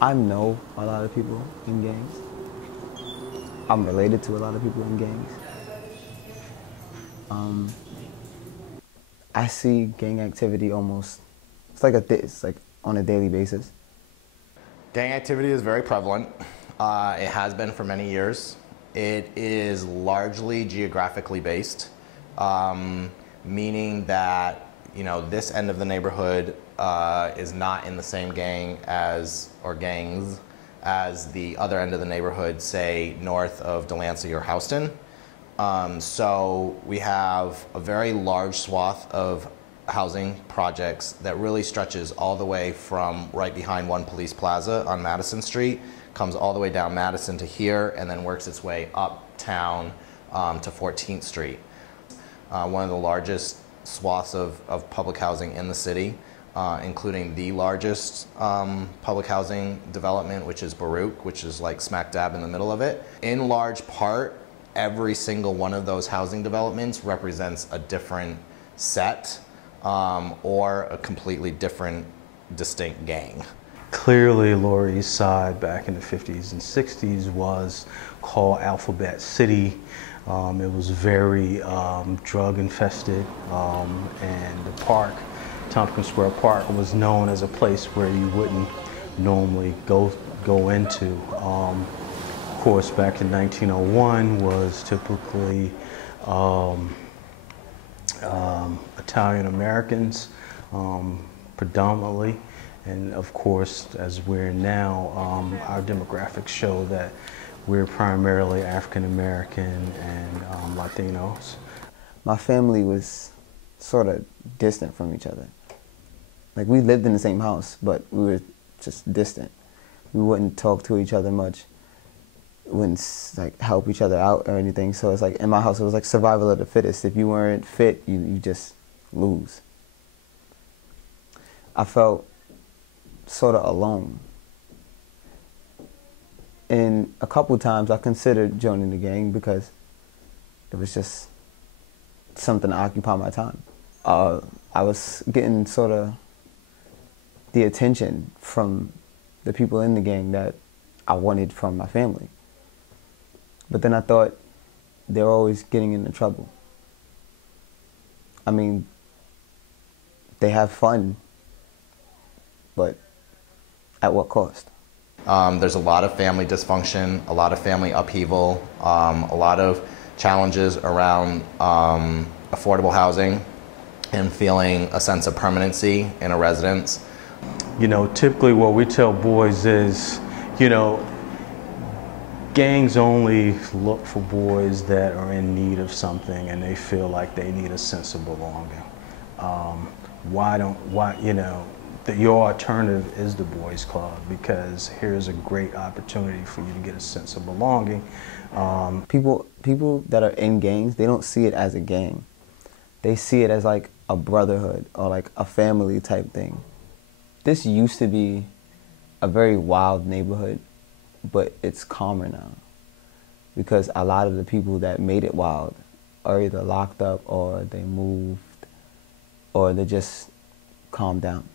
I know a lot of people in gangs. I'm related to a lot of people in gangs. Um, I see gang activity almost, it's like on a daily basis. Gang activity is very prevalent. It has been for many years. It is largely geographically based, meaning that this end of the neighborhood is not in the same gang as or gangs as the other end of the neighborhood, say north of Delancey or Houston. So we have a very large swath of housing projects that really stretches all the way from right behind One Police Plaza on Madison Street, comes all the way down Madison to here, and then works its way uptown to 14th Street. One of the largest swaths of public housing in the city, including the largest public housing development, which is Baruch, which is like smack dab in the middle of it. In large part, every single one of those housing developments represents a different set or a completely different, distinct gang. Clearly, Lower East Side back in the 50s and 60s was called Alphabet City. It was very drug infested, and the park, Tompkins Square Park, was known as a place where you wouldn't normally go into. Of course, back in 1901 was typically Italian Americans, predominantly. And of course, as we're now, our demographics show that we're primarily African American and Latinos. My family was sort of distant from each other. Like, we lived in the same house, but we were just distant. We wouldn't talk to each other much. We wouldn't like help each other out or anything. So it's like in my house, it was like survival of the fittest. If you weren't fit, you just lose. I felt sort of alone. And a couple times I considered joining the gang because it was just something to occupy my time. I was getting sort of the attention from the people in the gang that I wanted from my family. But then I thought they were always getting into trouble. I mean, they have fun, but at what cost? There's a lot of family dysfunction, a lot of family upheaval, a lot of challenges around affordable housing and feeling a sense of permanency in a residence. Typically what we tell boys is, gangs only look for boys that are in need of something and they feel like they need a sense of belonging. Your alternative is the boys club, because here's a great opportunity for you to get a sense of belonging. People that are in gangs, they don't see it as a gang. They see it as like a brotherhood or like a family type thing. This used to be a very wild neighborhood, but it's calmer now because a lot of the people that made it wild are either locked up or they moved or they just calmed down.